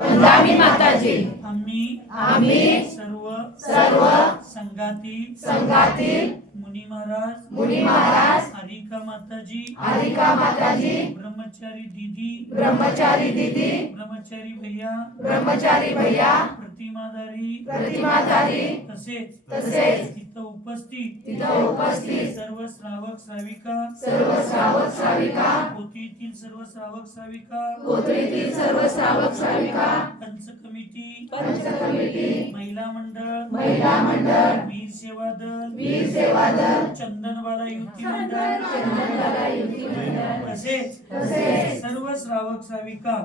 वंदामी माताजी। आम्ही सर्व संघातील मुनी महाराज हरिका माताजी ब्रह्मचारी दीदी ब्रह्मचारी भैया भैया प्रतिमाधारी तसेच तिथं उपस्थित सर्व श्रावक श्राविका पोथीतील सर्व श्रावक श्राविका पंच कमिटी महिला मंडळ वीर सेवा दल चंदनवाला युवती मंडळ तसेच सर्व श्रावक श्राविका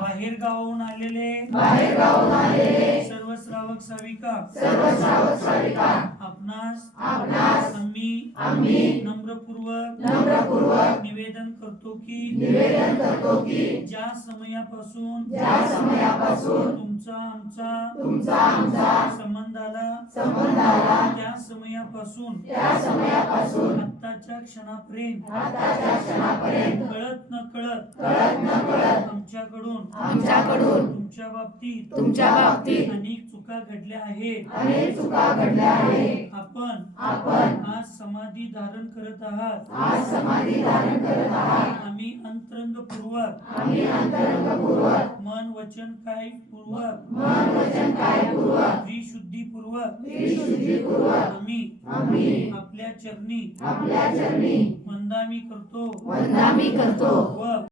बाहेर गावाहून आलेले सर्व श्रावक श्राविका आपणास आम्ही नम्रपूर्वक निवेदन करतो की ज्या समयापासून तुमचा आमचा संबंध आला त्या समयापासून आत्ताच्या क्षणापर्यंत कळत न कळत आमच्याकडून तुमच्या बाबतीत अनेक चुका घडल्या आहेत आपण आज समाधी धारण करत आहात आम्ही अंतरंगपूर्वक मन वचन काय पूर्वक त्रिशुद्धीपूर्वक आम्ही आपल्या चरणी वंदामी करतो व